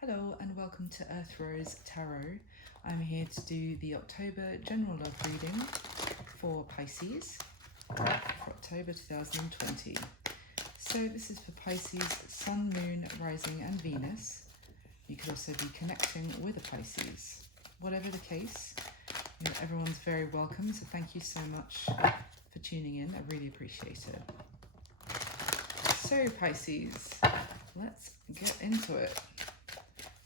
Hello and welcome to Earth Rose Tarot. I'm here to do the October general love reading for Pisces for October 2020. So this is for Pisces, Sun, Moon, Rising and Venus. You could also be connecting with a Pisces. Whatever the case, everyone's very welcome, so thank you so much for tuning in. I really appreciate it. So Pisces, let's get into it.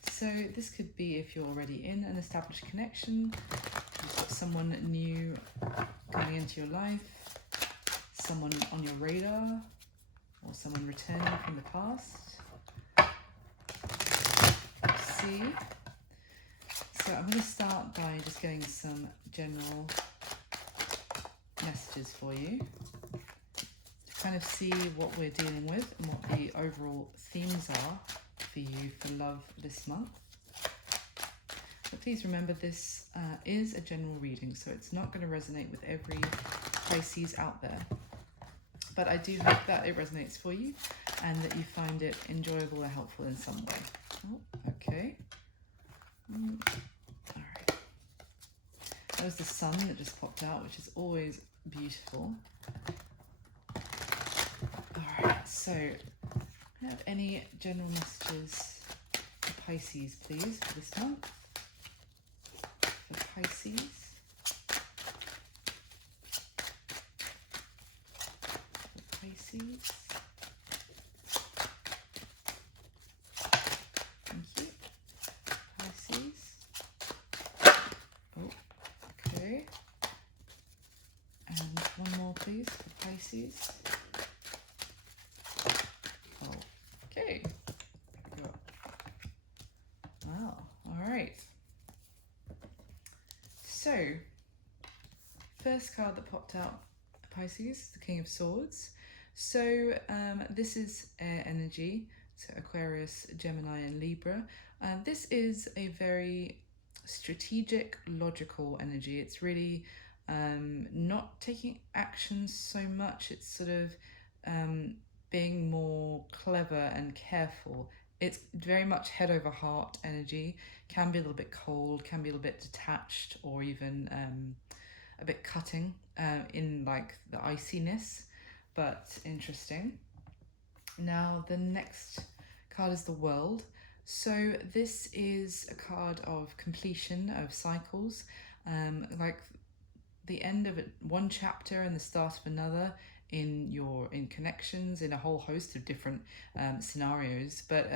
So this could be if you're already in an established connection, you've got someone new coming into your life, someone on your radar, or someone returning from the past. Let's see. So I'm going to start by just getting some general messages for you to kind of see what we're dealing with and what the overall themes are for you for love this month. But please remember this is a general reading, so it's not going to resonate with every Pisces out there. But I do hope that it resonates for you and that you find it enjoyable or helpful in some way. Oh, okay. All right. That was the sun that just popped out, which is always beautiful. All right, so have any general messages for Pisces, please, for this month? For Pisces. For Pisces. Thank you. Pisces. Oh, okay. And one more, please, for Pisces. Okay. Wow. All right. So, first card that popped out, Pisces, the King of Swords. So, this is air energy, so Aquarius, Gemini, and Libra. This is a very strategic, logical energy. It's really not taking action so much. It's sort of being more clever and careful. It's very much head over heart energy, can be a little bit cold, can be a little bit detached, or even a bit cutting in like the iciness, but interesting. Now the next card is the World. So this is a card of completion of cycles, like the end of one chapter and the start of another in connections in a whole host of different scenarios, but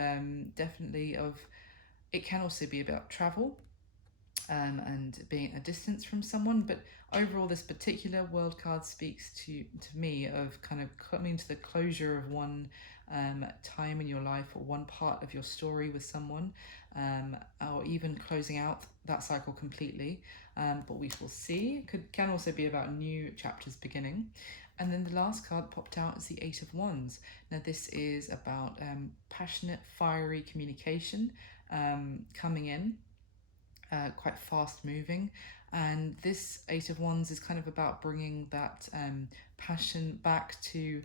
definitely it can also be about travel and being at a distance from someone. But overall, this particular World card speaks to me of kind of coming to the closure of one time in your life or one part of your story with someone, or even closing out that cycle completely. But we will see. Can also be about new chapters beginning. And then the last card that popped out is the Eight of Wands. Now this is about passionate, fiery communication coming in, quite fast moving. And this Eight of Wands is kind of about bringing that passion back to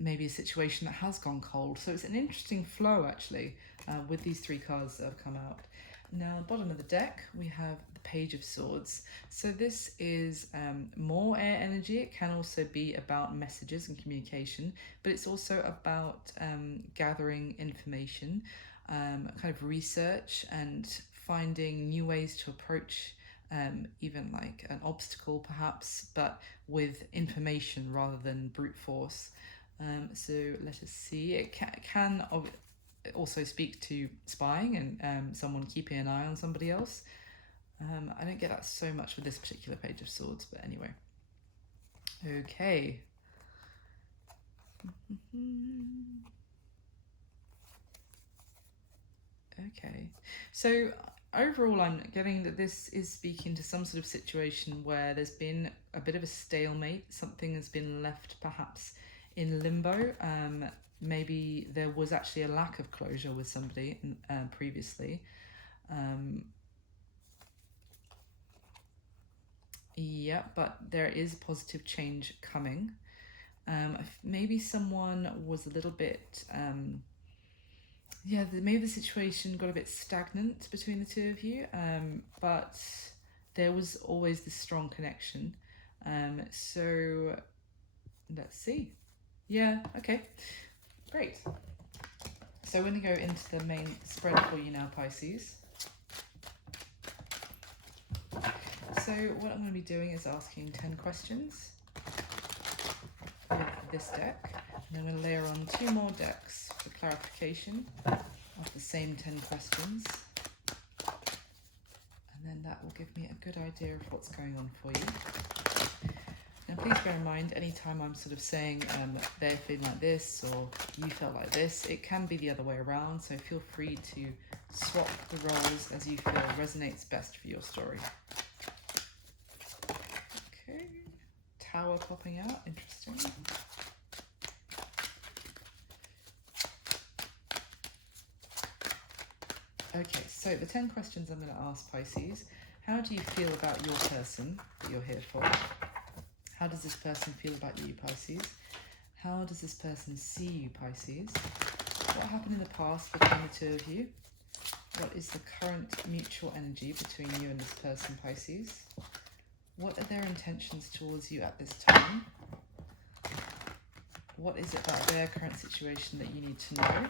maybe a situation that has gone cold. So it's an interesting flow actually with these three cards that have come out. Now, bottom of the deck, we have the Page of Swords. So this is more air energy. It can also be about messages and communication, but it's also about gathering information, kind of research and finding new ways to approach even like an obstacle perhaps, but with information rather than brute force. So let us see. It can also speak to spying and someone keeping an eye on somebody else. I don't get that so much with this particular Page of Swords, but anyway. Okay. Okay. So overall, I'm getting that this is speaking to some sort of situation where there's been a bit of a stalemate. Something has been left perhaps in limbo. Maybe there was actually a lack of closure with somebody previously. Yeah, but there is positive change coming. Maybe someone was a little bit Yeah, maybe the situation got a bit stagnant between the two of you, but there was always this strong connection. So let's see. Yeah, okay, great. So we're going to go into the main spread for you now, Pisces. So what I'm going to be doing is asking 10 questions with this deck, and I'm going to layer on 2 more decks for clarification of the same 10 questions, and then that will give me a good idea of what's going on for you. Now please bear in mind, anytime I'm sort of saying they're feeling like this or you felt like this, it can be the other way around, so feel free to swap the roles as you feel resonates best for your story. Okay, Tower popping out, interesting. Okay, so the 10 questions I'm going to ask, Pisces. How do you feel about your person that you're here for? How does this person feel about you, Pisces? How does this person see you, Pisces? What happened in the past between the two of you? What is the current mutual energy between you and this person, Pisces? What are their intentions towards you at this time? What is it about their current situation that you need to know?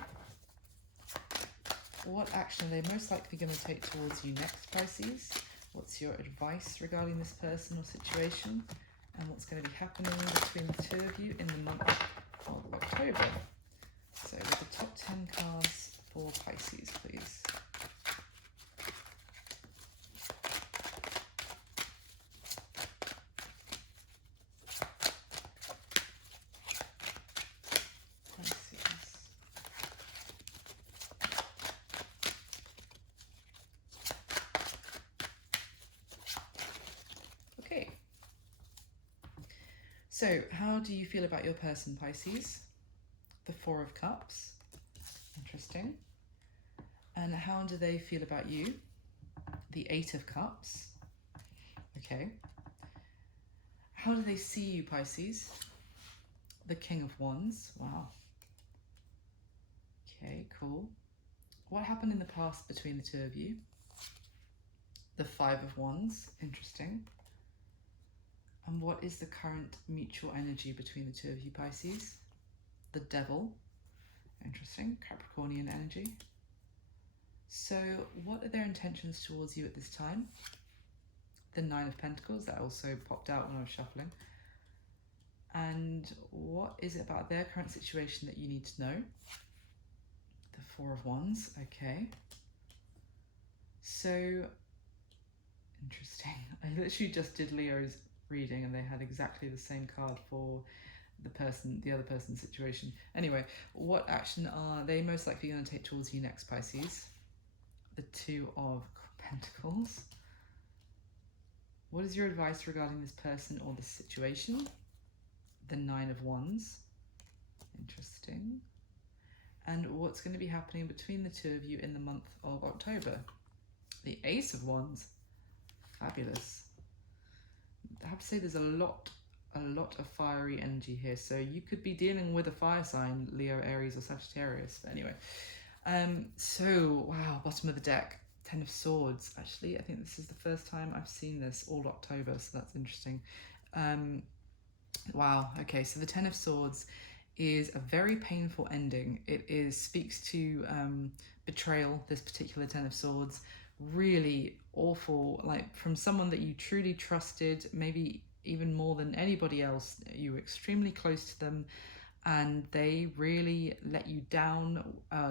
What action are they most likely going to take towards you next, Pisces? What's your advice regarding this person or situation? And what's going to be happening between the two of you in the month of October? So with the top 10 cards for Pisces, please. Okay. So, how do you feel about your person, Pisces? The 4 of Cups. Interesting. And how do they feel about you? The 8 of Cups. Okay. How do they see you, Pisces? The King of Wands. Wow. Okay, cool. What happened in the past between the two of you? The 5 of Wands. Interesting. And what is the current mutual energy between the two of you, Pisces? The Devil. Interesting. Capricornian energy. So what are their intentions towards you at this time? The 9 of Pentacles. That also popped out when I was shuffling. And what is it about their current situation that you need to know? The 4 of Wands. Okay. So interesting. I literally just did Leo's reading and they had exactly the same card for the other person's situation. Anyway, what action are they most likely going to take towards you next, Pisces? The 2 of Pentacles. What is your advice regarding this person or this situation? The 9 of Wands. Interesting. And what's going to be happening between the two of you in the month of October? The Ace of Wands. Fabulous. I have to say there's a lot of fiery energy here. So you could be dealing with a fire sign, Leo, Aries, or Sagittarius. But anyway, so wow, bottom of the deck, 10 of Swords. Actually, I think this is the first time I've seen this all October, so that's interesting. Wow. Okay, so the 10 of Swords is a very painful ending. It speaks to betrayal. This particular 10 of Swords. Really awful, like from someone that you truly trusted, maybe even more than anybody else. You were extremely close to them and they really let you down.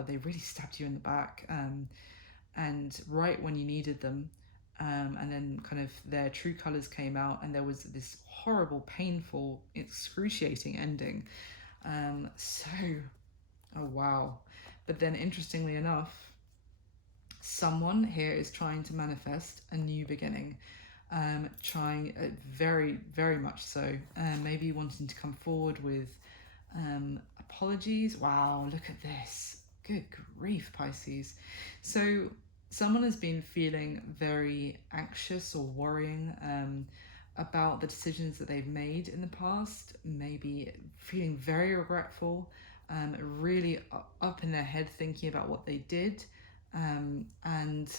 They really stabbed you in the back and right when you needed them, and then kind of their true colors came out and there was this horrible, painful, excruciating ending. Oh wow. But then interestingly enough, someone here is trying to manifest a new beginning, trying very, very much so, maybe wanting to come forward with apologies. Wow, look at this. Good grief, Pisces. So someone has been feeling very anxious or worrying about the decisions that they've made in the past, maybe feeling very regretful really up in their head thinking about what they did, and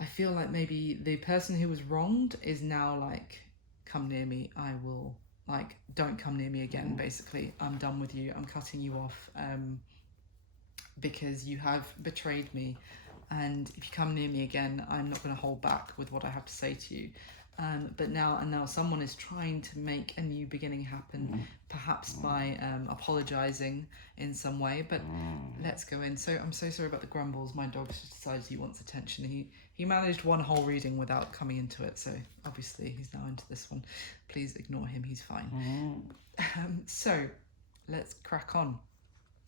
I feel like maybe the person who was wronged is now like, come near me, I will, like, don't come near me again, basically. I'm done with you, I'm cutting you off, because you have betrayed me. And if you come near me again, I'm not going to hold back with what I have to say to you. But now someone is trying to make a new beginning happen, perhaps by apologizing in some way. But let's go in. So I'm so sorry about the grumbles. My dog just decided he wants attention. He managed one whole reading without coming into it, so obviously he's now into this one. Please ignore him. He's fine. So let's crack on.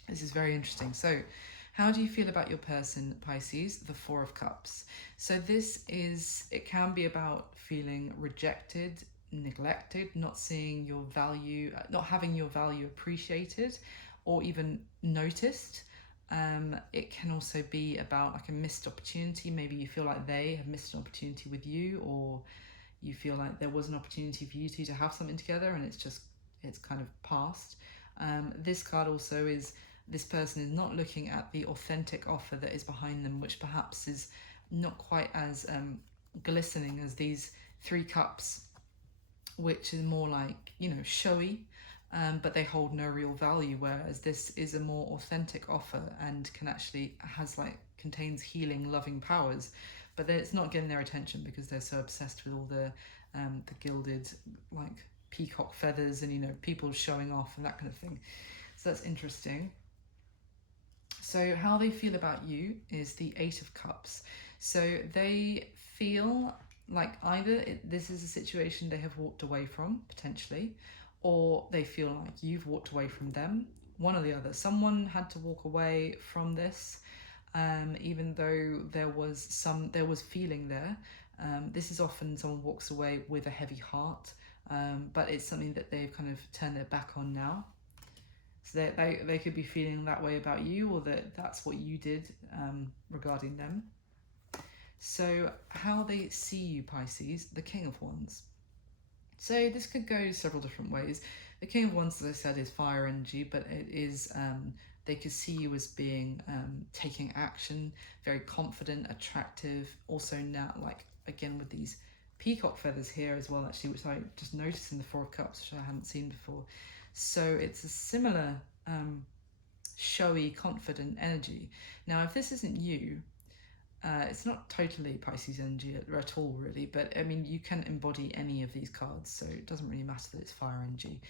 This is very interesting. So, how do you feel about your person, Pisces? The Four of Cups. So it can be about feeling rejected, neglected, not seeing your value, not having your value appreciated or even noticed. It can also be about like a missed opportunity. Maybe you feel like they have missed an opportunity with you, or you feel like there was an opportunity for you two to have something together and it's kind of passed. This card also is, this person is not looking at the authentic offer that is behind them, which perhaps is not quite as glistening as these Three Cups, which is more like, showy, but they hold no real value, whereas this is a more authentic offer and contains healing, loving powers, but it's not getting their attention because they're so obsessed with all the gilded, like, peacock feathers and people showing off and that kind of thing. So that's interesting. So how they feel about you is the Eight of Cups. So they feel like either this is a situation they have walked away from, potentially, or they feel like you've walked away from them. One or the other. Someone had to walk away from this, even though there was feeling there. This is often someone walks away with a heavy heart, but it's something that they've kind of turned their back on now. So they could be feeling that way about you, or that's what you did regarding them. So how they see you, Pisces, the King of Wands. So this could go several different ways. The King of Wands, as I said, is fire energy, but it is, they could see you as being taking action, very confident, attractive. Also now, like, again, with these peacock feathers here as well, actually, which I just noticed in the Four of Cups, which I hadn't seen before. So it's a similar showy, confident energy. Now, if this isn't you, it's not totally Pisces energy at all, really, but I mean, you can embody any of these cards, so it doesn't really matter that it's fire energy.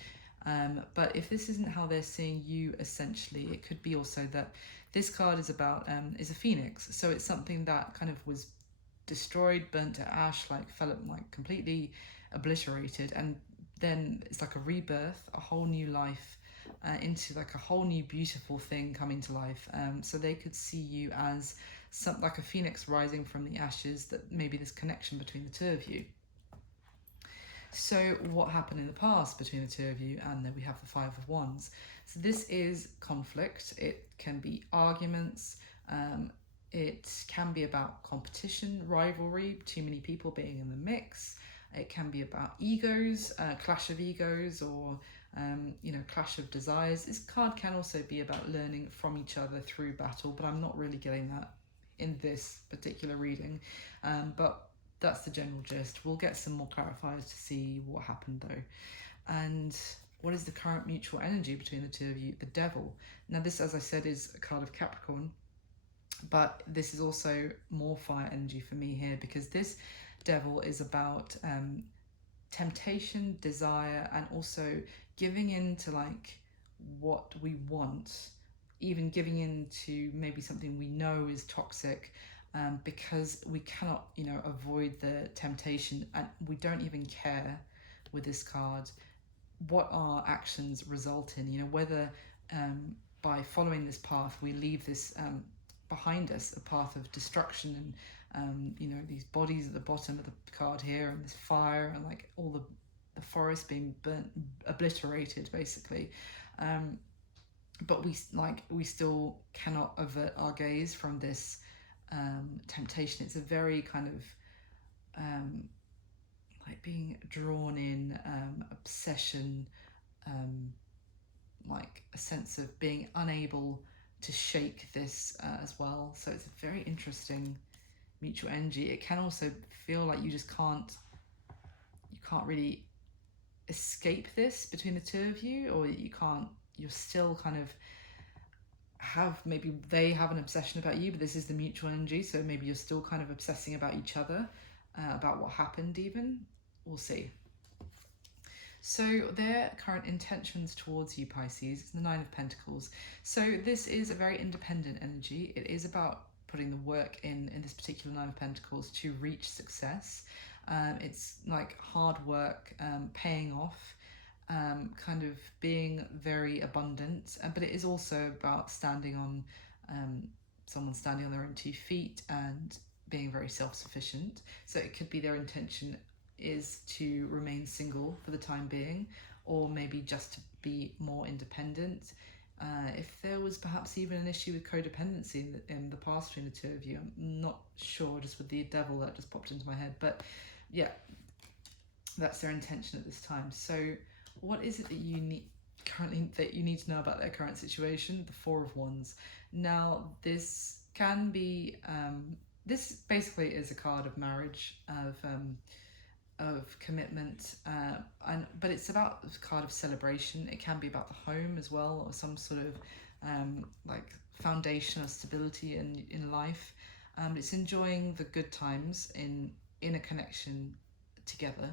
But if this isn't how they're seeing you, essentially, it could be also that this card is about is a phoenix, so it's something that kind of was destroyed, burnt to ash, fell completely obliterated, and then it's like a rebirth, a whole new life, into like a whole new beautiful thing coming to life. So they could see you as like a phoenix rising from the ashes, that maybe this connection between the two of you. So what happened in the past between the two of you? And then we have the Five of Wands. So this is conflict. It can be arguments. It can be about competition, rivalry, too many people being in the mix. It can be about egos, clash of egos, or clash of desires. This card can also be about learning from each other through battle, but I'm not really getting that in this particular reading. But that's the general gist. We'll get some more clarifiers to see what happened though. And what is the current mutual energy between the two of you? The Devil. Now this, as I said, is a card of Capricorn, but this is also more fire energy for me here, because this Devil is about temptation, desire, and also giving in to what we want, even giving in to maybe something we know is toxic, because we cannot avoid the temptation, and we don't even care with this card what our actions result in, whether by following this path we leave this behind us, a path of destruction, and these bodies at the bottom of the card here, and this fire, and all the forest being burnt, obliterated basically, but we still cannot avert our gaze from this temptation. It's a very kind of being drawn in, obsession, like a sense of being unable to shake this as well. So it's a very interesting mutual energy. It can also feel like you just can't really escape this between the two of you, or you're still kind of maybe they have an obsession about you, but this is the mutual energy, so maybe you're still kind of obsessing about each other, about what happened even. We'll see. So their current intentions towards you, Pisces, is the Nine of Pentacles. So this is a very independent energy. It is about putting the work in this particular Nine of Pentacles to reach success. It's like hard work, paying off, kind of being very abundant, but it is also about standing on someone standing on their own 2 feet and being very self-sufficient. So it could be their intention is to remain single for the time being, or maybe just to be more independent. If there was perhaps even an issue with codependency in the past between the two of you, I'm not sure, just with the devil that just popped into my head, but yeah, that's their intention at this time. So what is it that you need to know about their current situation? The Four of Wands. Now this can be this basically is a card of marriage, of commitment, but it's about a card of celebration. It can be about the home as well, or some sort of like foundation of stability in life. It's enjoying the good times in a connection together.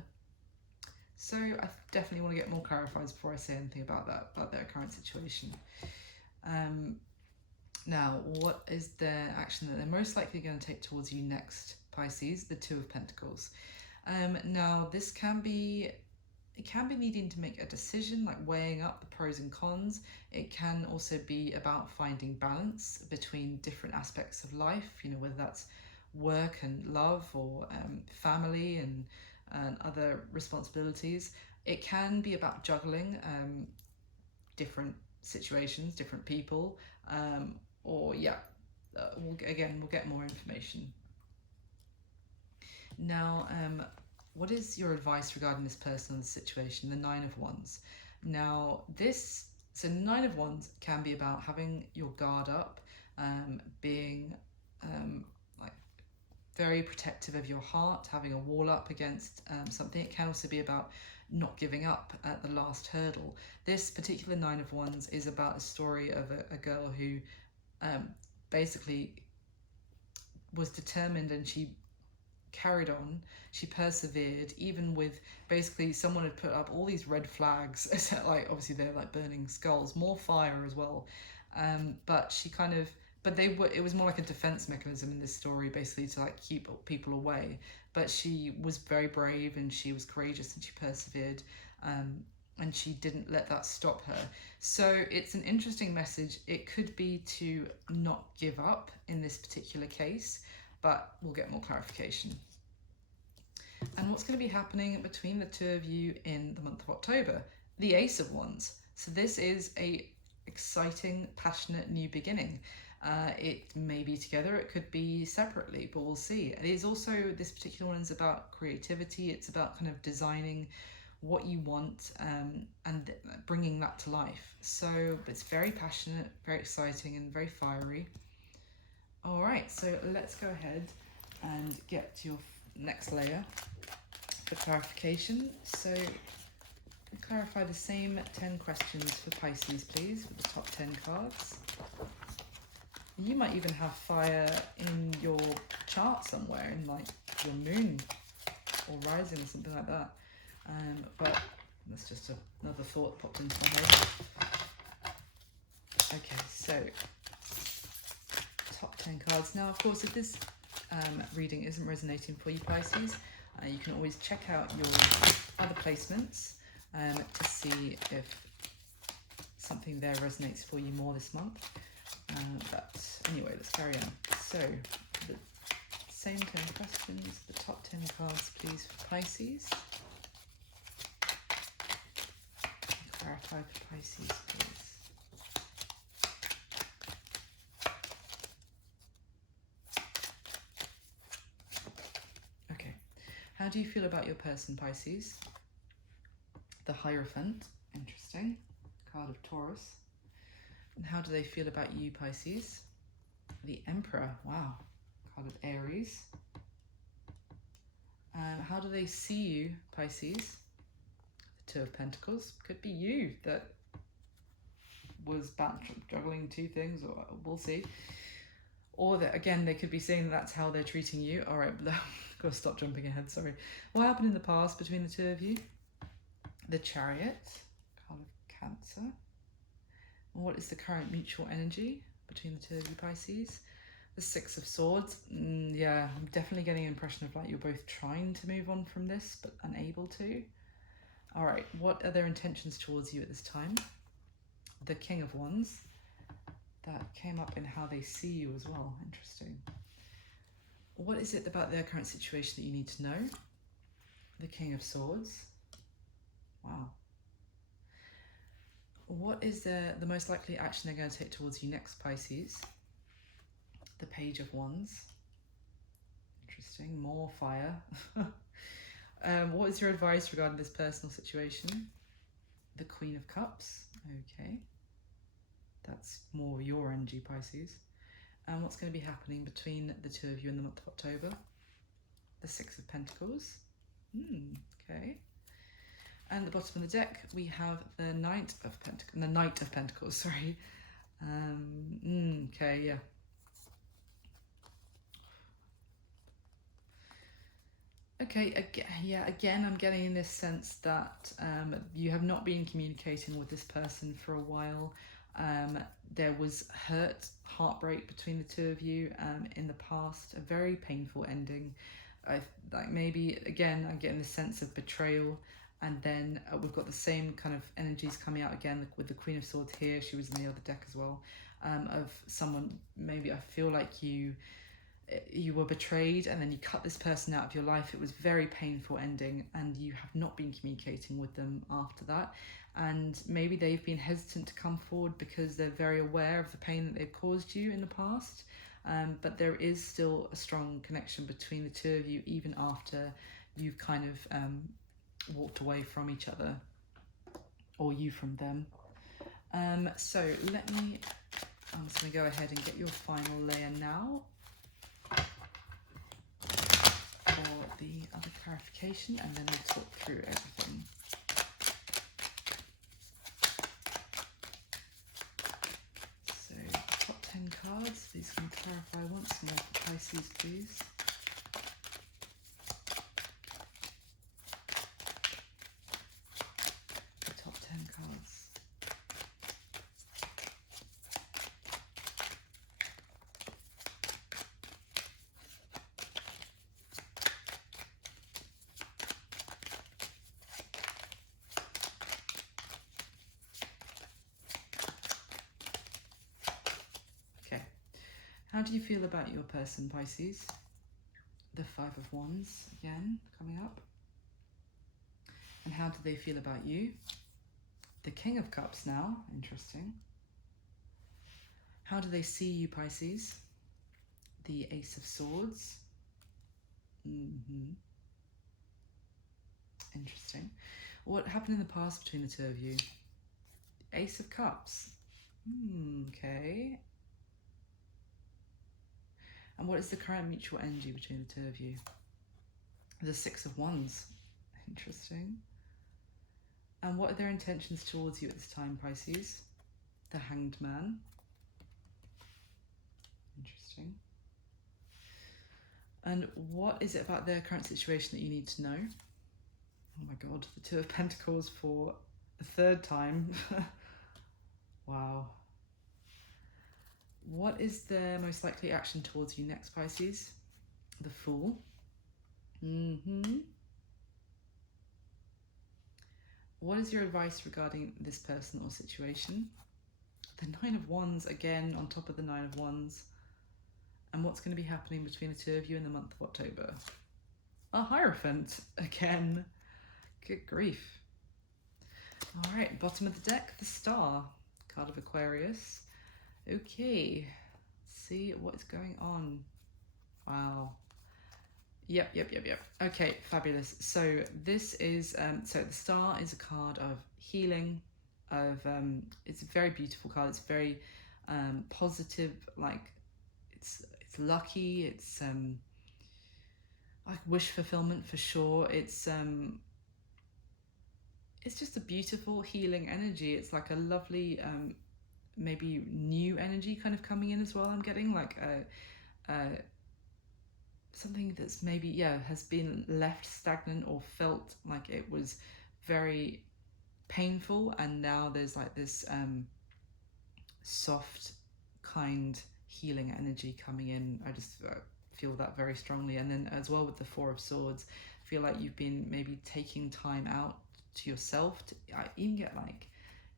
So I definitely want to get more clarified before I say anything about their current situation. Now, what is their action that they're most likely going to take towards you next, Pisces? The Two of Pentacles. Now, this can be needing to make a decision, like weighing up the pros and cons. It can also be about finding balance between different aspects of life, whether that's work and love, or family and other responsibilities. It can be about juggling different situations, different people, we'll get more information. Now, what is your advice regarding this person and the situation? The Nine of Wands. Now, Nine of Wands can be about having your guard up, being like very protective of your heart, having a wall up against something. It can also be about not giving up at the last hurdle. This particular Nine of Wands is about a story of a girl who basically was determined, and she carried on, she persevered, even with basically someone had put up all these red flags, like obviously they're like burning skulls, more fire as well, but she kind of, it was more like a defense mechanism in this story, basically to like keep people away. But she was very brave, and she was courageous, and she persevered, and she didn't let that stop her. So it's an interesting message. It could be to not give up in this particular case, but we'll get more clarification. And what's going to be happening between the two of you in the month of October? The Ace of Wands. So this is a exciting, passionate new beginning. It may be together, it could be separately, but we'll see. It is also, this particular one is about creativity. It's about kind of designing what you want and bringing that to life. So it's very passionate, very exciting, and very fiery. All right, so let's go ahead and get to your next layer for clarification. So clarify the same 10 questions for Pisces, please, with the top 10 cards. You might even have fire in your chart somewhere, in like your moon or rising or something like that. But that's just another thought popped into my head. Okay, so top 10 cards. Now, of course, if this reading isn't resonating for you, Pisces, you can always check out your other placements to see if something there resonates for you more this month. But anyway, let's carry on. So, the same 10 questions, the top 10 cards, please, for Pisces. Clarify for Pisces, please. Okay. How do you feel about your person, Pisces? The Hierophant. Interesting card of Taurus. And how do they feel about you, Pisces? The Emperor, wow, card of Aries. How do they see you, Pisces? The Two of Pentacles. Could be you that was juggling two things, or we'll see. Or that, again, they could be saying that's how they're treating you. All right, gotta stop jumping ahead, sorry. What happened in the past between the two of you? The Chariot, card of Cancer. And what is the current mutual energy between the two of you, Pisces? The Six of Swords. Yeah, I'm definitely getting an impression of like you're both trying to move on from this, but unable to. All right, what are their intentions towards you at this time? The King of Wands. That came up in how they see you as well. Interesting. What is it about their current situation that you need to know? The King of Swords. Wow. What is the most likely action they're going to take towards you next, Pisces? The Page of Wands. Interesting. More fire. What is your advice regarding this personal situation? The Queen of Cups. Okay. That's more your energy, Pisces. And what's going to be happening between the two of you in the month of October? The Six of Pentacles. Okay. And at the bottom of the deck, we have the Knight of Pentacles, sorry. Okay, yeah. Okay, again, I'm getting this sense that you have not been communicating with this person for a while. There was heartbreak between the two of you in the past, a very painful ending. Like maybe, again, I'm getting the sense of betrayal, and then we've got the same kind of energies coming out again with the Queen of Swords here. She was in the other deck as well, of someone, maybe I feel like you were betrayed and then you cut this person out of your life. It was very painful ending, and you have not been communicating with them after that. And maybe they've been hesitant to come forward because they're very aware of the pain that they've caused you in the past. But there is still a strong connection between the two of you, even after you've kind of walked away from each other, or you from them. So I'm just going to go ahead and get your final layer now for the other clarification, and then we'll talk through everything. So, top 10 cards. Please can you clarify once more for Pisces, please. The top 10 cards. How do you feel about your person, Pisces? The Five of Wands, again, coming up. And how do they feel about you? The King of Cups now, interesting. How do they see you, Pisces? The Ace of Swords. Interesting. What happened in the past between the two of you? Ace of Cups. Okay. And what is the current mutual energy between the two of you? The Six of Wands. Interesting. And what are their intentions towards you at this time, Pisces? The Hanged Man. Interesting. And what is it about their current situation that you need to know? Oh my God, the Two of Pentacles for the third time. Wow. What is their most likely action towards you next, Pisces? The Fool. What is your advice regarding this person or situation? The Nine of Wands, again, on top of the Nine of Wands. And what's going to be happening between the two of you in the month of October? A Hierophant, again. Good grief. All right, bottom of the deck, the Star. Card of Aquarius. Okay, see what is going on. Wow. Yep. Okay, fabulous. So this is, so the Star is a card of healing, of it's a very beautiful card. It's very positive, like it's lucky, it's like wish fulfillment for sure. It's just a beautiful healing energy. It's like a lovely maybe new energy kind of coming in as well. I'm getting like a something that's maybe has been left stagnant or felt like it was very painful, and now there's like this soft, kind, healing energy coming in. I just feel that very strongly. And then as well with the Four of Swords, I feel like you've been maybe taking time out to yourself. I even get like,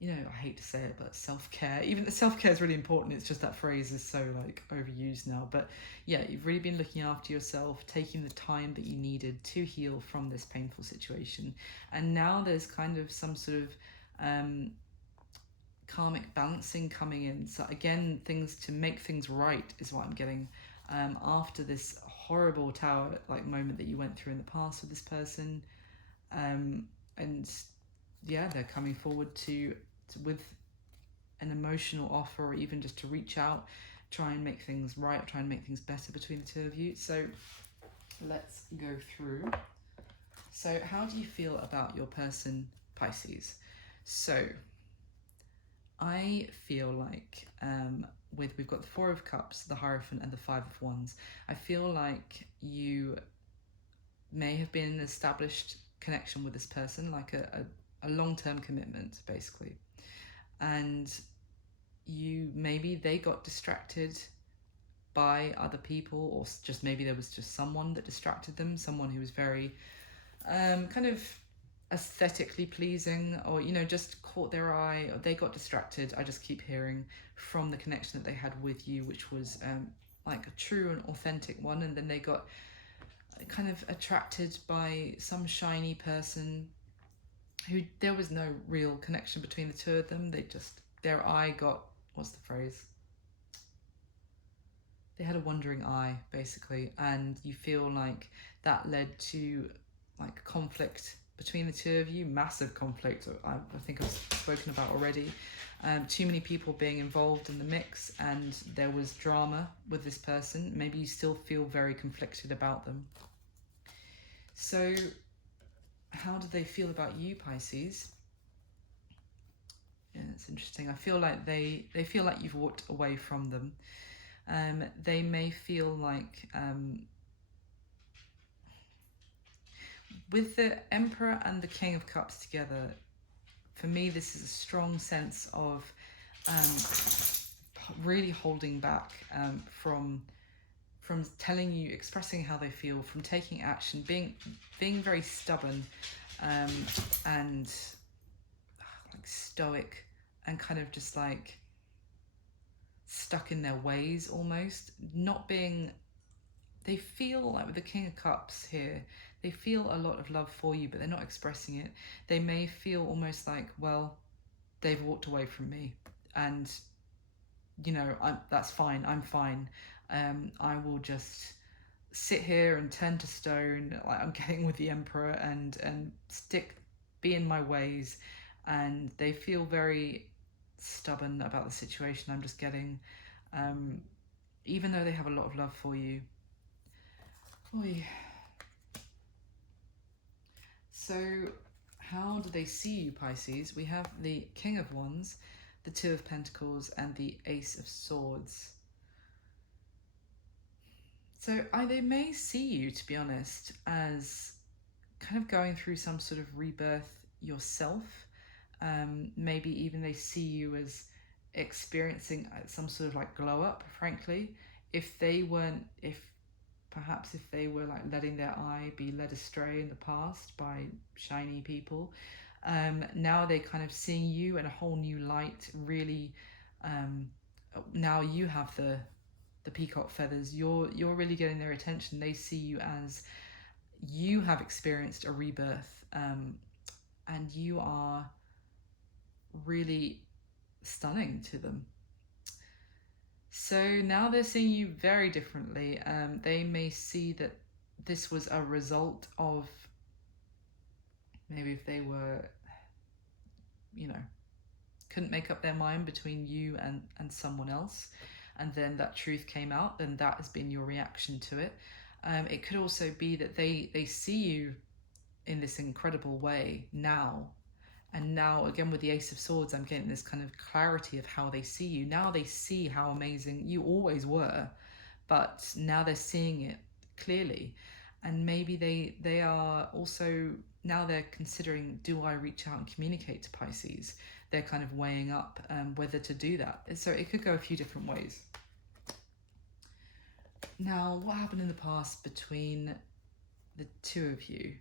I hate to say it, but self-care. Even the self-care is really important. It's just that phrase is so like overused now. But yeah, you've really been looking after yourself, taking the time that you needed to heal from this painful situation. And now there's kind of some sort of karmic balancing coming in. So again, things to make things right is what I'm getting after this horrible tower like moment that you went through in the past with this person. And yeah, they're coming forward to with an emotional offer, or even just to reach out, try and make things right, try and make things better between the two of you. So let's go through. So how do you feel about your person, Pisces? So I feel like we've got the Four of Cups, the Hierophant, and the Five of Wands. I feel like you may have been an established connection with this person, like a long-term commitment, basically. And maybe they got distracted by other people, or just maybe there was just someone that distracted them, someone who was very kind of aesthetically pleasing, or just caught their eye, or they got distracted. I just keep hearing from the connection that they had with you, which was like a true and authentic one, and then they got kind of attracted by some shiny person who there was no real connection between the two of them. Their eye got, what's the phrase? They had a wandering eye, basically, and you feel like that led to like conflict between the two of you, massive conflict. I think I've spoken about already. Too many people being involved in the mix, and there was drama with this person. Maybe you still feel very conflicted about them. So how do they feel about you, Pisces? Yeah, it's interesting. I feel like they feel like you've walked away from them. They may feel like with the Emperor and the King of Cups together, for me this is a strong sense of really holding back from telling you, expressing how they feel, from taking action, being very stubborn and like stoic, and kind of just like stuck in their ways almost, not being. They feel like with the King of Cups here, they feel a lot of love for you, but they're not expressing it. They may feel almost like, well, they've walked away from me, and that's fine. I'm fine. I will just sit here and turn to stone, like I'm getting with the Emperor, and be in my ways. And they feel very stubborn about the situation. I'm just getting, even though they have a lot of love for you. Oy. So how do they see you, Pisces? We have the King of Wands, the Two of Pentacles, and the Ace of Swords. So they may see you, to be honest, as kind of going through some sort of rebirth yourself. Maybe even they see you as experiencing some sort of like glow up, frankly. If they were like letting their eye be led astray in the past by shiny people, now they kind of seeing you in a whole new light. Really, now you have the peacock feathers. You're really getting their attention. They see you as you have experienced a rebirth, and you are really stunning to them. So now they're seeing you very differently. They may see that this was a result of maybe if they were, couldn't make up their mind between you and someone else, and then that truth came out, then that has been your reaction to it. It could also be that they see you in this incredible way now, and now again with the Ace of Swords, I'm getting this kind of clarity of how they see you. Now they see how amazing you always were, but now they're seeing it clearly. And maybe they are also, now they're considering, do I reach out and communicate to Pisces? They're kind of weighing up whether to do that. So it could go a few different ways. Now, what happened in the past between the two of you?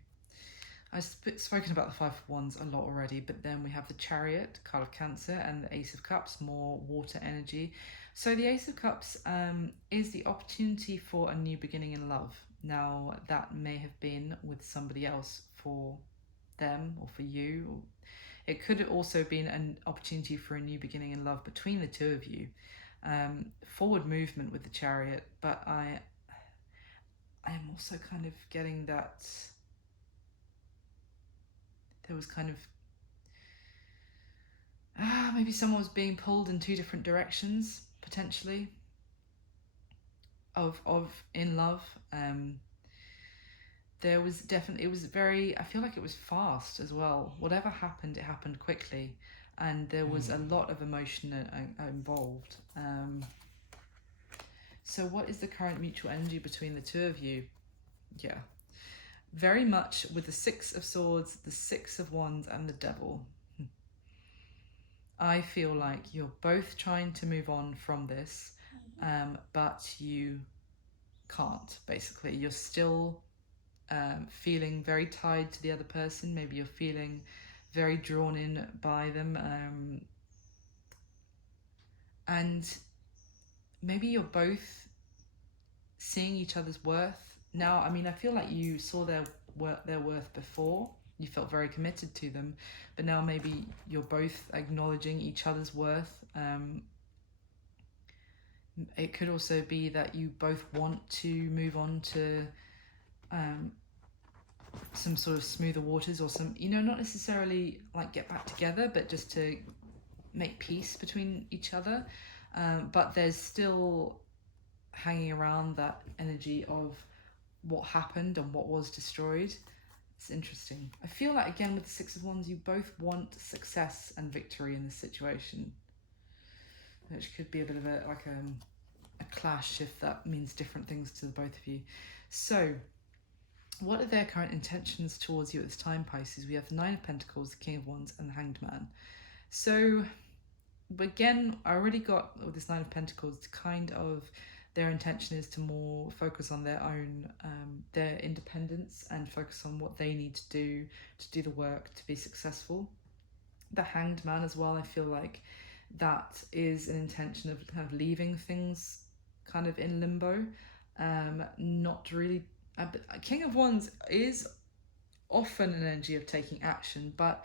I've spoken about the Five of Wands a lot already, but then we have the Chariot, card of Cancer, and the Ace of Cups, more water energy. So the Ace of Cups is the opportunity for a new beginning in love. Now, that may have been with somebody else for them or for you. It could have also been an opportunity for a new beginning in love between the two of you. Forward movement with the Chariot, but I am also kind of getting that there was kind of maybe someone was being pulled in two different directions potentially of in love. There was definitely, it was very, I feel like it was fast as well. Whatever happened, it happened quickly, and there was a lot of emotion involved. So what is the current mutual energy between the two of you? Yeah, very much with the Six of Swords, the Six of Wands, and the Devil. I feel like you're both trying to move on from this, but you can't, basically. You're still feeling very tied to the other person. Maybe you're feeling very drawn in by them. And maybe you're both seeing each other's worth. Now, I mean, I feel like you saw their worth before. You felt very committed to them, but now maybe you're both acknowledging each other's worth. It could also be that you both want to move on to some sort of smoother waters, or some, not necessarily like get back together, but just to make peace between each other. But there's still hanging around that energy of what happened and what was destroyed. It's interesting. I feel like, again, with the Six of Wands, you both want success and victory in this situation, which could be a bit of a clash if that means different things to the both of you. So what are their current intentions towards you at this time, Pisces? We have the Nine of Pentacles, the King of Wands, and the Hanged Man. So again, I already got with this Nine of Pentacles kind of their intention is to more focus on their own, their independence, and focus on what they need to do the work to be successful. The Hanged Man as well, I feel like that is an intention of kind of leaving things kind of in limbo. Not really. King of Wands is often an energy of taking action, but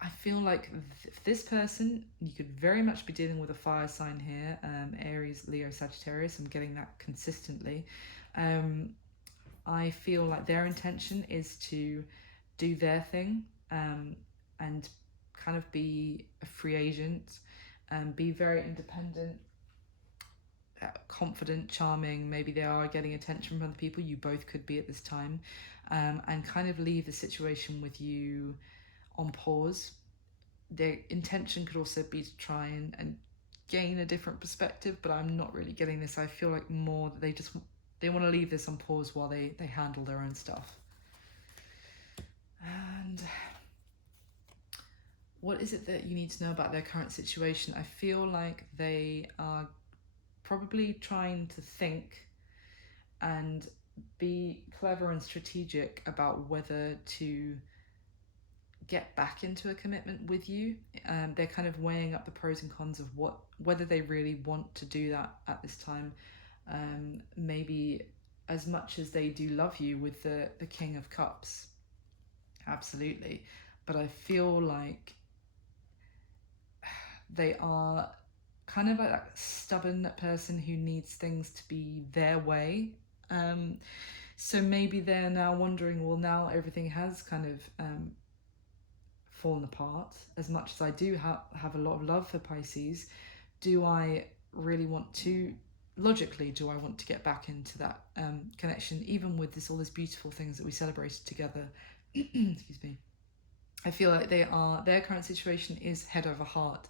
I feel like this person, you could very much be dealing with a fire sign here, Aries, Leo, Sagittarius. I'm getting that consistently. I feel like their intention is to do their thing, and kind of be a free agent, and be very independent, confident, charming. Maybe they are getting attention from other people. You both could be at this time, and kind of leave the situation with you on pause. Their intention could also be to try and gain a different perspective, but I'm not really getting this. I feel like more that they want to leave this on pause while they handle their own stuff. And what is it that you need to know about their current situation? I feel like they are probably trying to think and be clever and strategic about whether to get back into a commitment with you. They're kind of weighing up the pros and cons of whether they really want to do that at this time. Maybe as much as they do love you with the King of Cups, absolutely, but I feel like they are kind of like that stubborn person who needs things to be their way. So maybe they're now wondering, well, now everything has kind of fallen apart. As much as I do have a lot of love for Pisces, do I really want to, logically, do I want to get back into that connection, even with all these beautiful things that we celebrated together? Excuse me. I feel like their current situation is head over heart,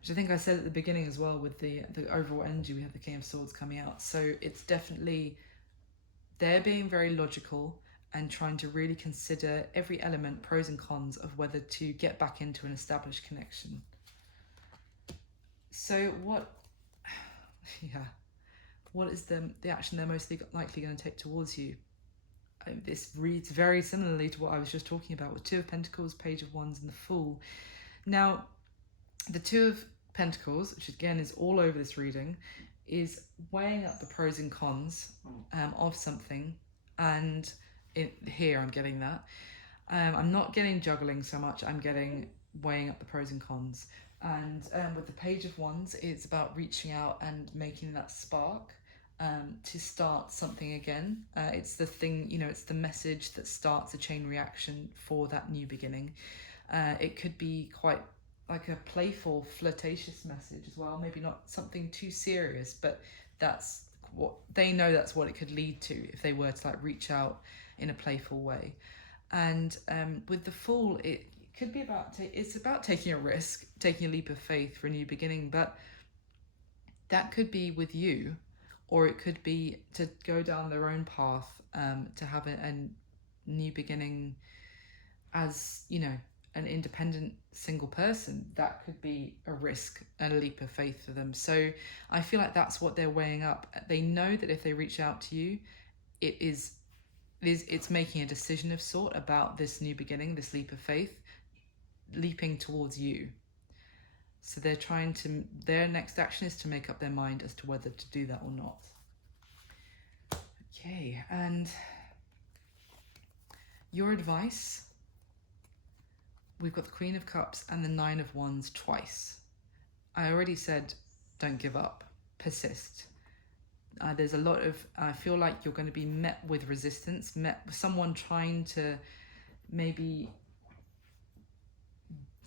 which I think I said at the beginning as well. With the overall energy, we have the King of Swords coming out, so it's definitely they're being very logical and trying to really consider every element, pros and cons, of whether to get back into an established connection. So what is the action they're most likely going to take towards you? This reads very similarly to what I was just talking about with Two of Pentacles, Page of Wands, and the Fool. Now, the Two of Pentacles, which again is all over this reading, is weighing up the pros and cons of something, and here I'm getting that. I'm not getting juggling so much, I'm getting weighing up the pros and cons. And with the Page of Wands, it's about reaching out and making that spark to start something again. It's the thing, it's the message that starts a chain reaction for that new beginning. It could be quite like a playful, flirtatious message as well. Maybe not something too serious, but that's what they know, that's what it could lead to if they were to reach out in a playful way. And with the Fool, it could be it's about taking a risk, taking a leap of faith for a new beginning, but that could be with you, or it could be to go down their own path, to have a new beginning as, an independent single person. That could be a risk and a leap of faith for them. So I feel like that's what they're weighing up. They know that if they reach out to you, it's making a decision of sort about this new beginning, this leap of faith, leaping towards you. So their next action is to make up their mind as to whether to do that or not. Okay, and your advice, we've got the Queen of Cups and the Nine of Wands twice. I already said, don't give up, persist. There's a lot of, I feel like you're going to be met with resistance, met with someone trying to maybe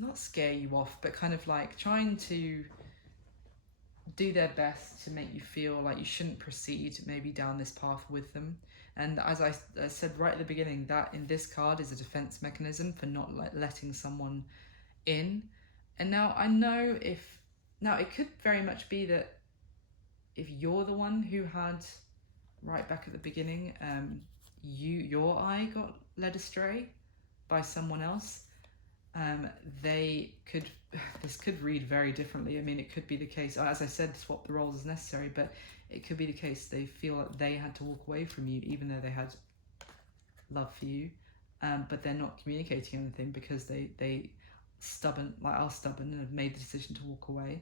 not scare you off, but kind of trying to do their best to make you feel like you shouldn't proceed maybe down this path with them. And as I said right at the beginning, that in this card is a defense mechanism for not letting someone in. And now I know it could very much be that if you're the one who had, right back at the beginning, your eye got led astray by someone else, this could read very differently. I mean, it could be the case, as I said, swap the roles as necessary, but it could be the case they feel like they had to walk away from you even though they had love for you, but they're not communicating anything because they stubborn and have made the decision to walk away.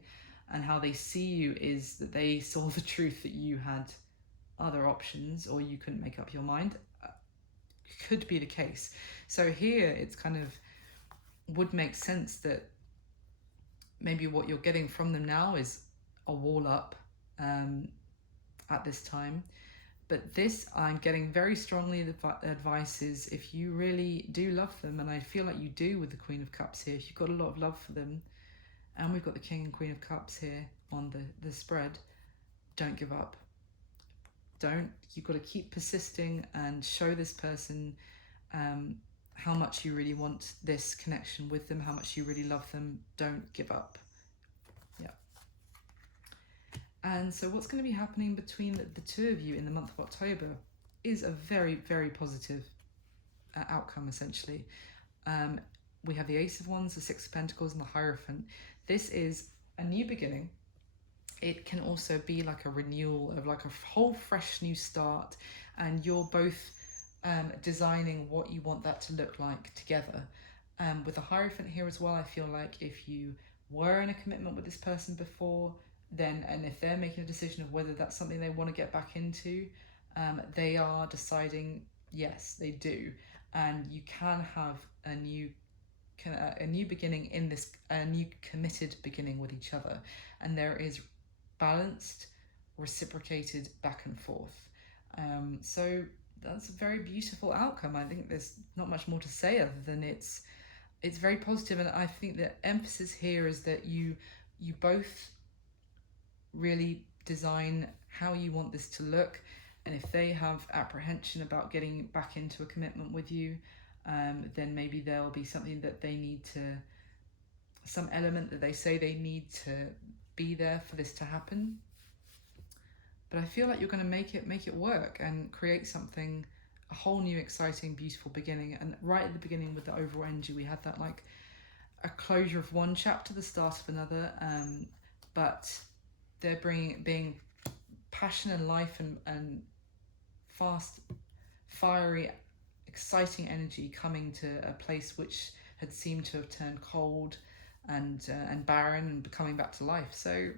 And how they see you is that they saw the truth that you had other options, or you couldn't make up your mind. Could be the case. So here it's kind of would make sense that maybe what you're getting from them now is a wall up at this time. But this, I'm getting very strongly the advice is, if you really do love them, and I feel like you do with the Queen of Cups here, if you've got a lot of love for them, and we've got the King and Queen of Cups here on the spread, don't give up. You've got to keep persisting and show this person how much you really want this connection with them, how much you really love them. Don't give up. Yeah. And so what's going to be happening between the two of you in the month of October is a very, very positive outcome, essentially. We have the Ace of Wands, the Six of Pentacles, and the Hierophant. This is a new beginning. It can also be like a renewal of like a whole fresh new start, and you're both designing what you want that to look like together. With the Hierophant here as well, I feel like if you were in a commitment with this person before, then, and if they're making a decision of whether that's something they want to get back into, they are deciding yes, they do, and you can have a new beginning in this, a new committed beginning with each other, and there is balanced, reciprocated back and forth. So that's a very beautiful outcome. I think there's not much more to say other than it's it's very positive, and I think the emphasis here is that you both really design how you want this to look, and if they have apprehension about getting back into a commitment with you, then maybe there'll be something that they need to, some element that they say they need to be there for this to happen. But I feel like you're going to make it work and create something, a whole new exciting beautiful beginning. And right at the beginning with the overall energy, we had that like a closure of one chapter, the start of another, but they're being passion and life and fast, fiery, exciting energy coming to a place which had seemed to have turned cold and barren and coming back to life. So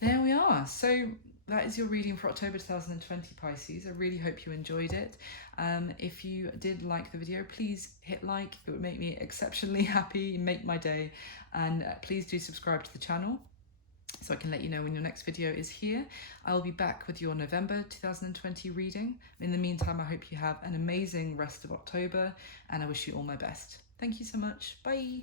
there we are. So that is your reading for October 2020, Pisces. I really hope you enjoyed it. If you did like the video, please hit like. It would make me exceptionally happy, make my day. And please do subscribe to the channel so I can let you know when your next video is here. I'll be back with your November 2020 reading. In the meantime, I hope you have an amazing rest of October, and I wish you all my best. Thank you so much. Bye.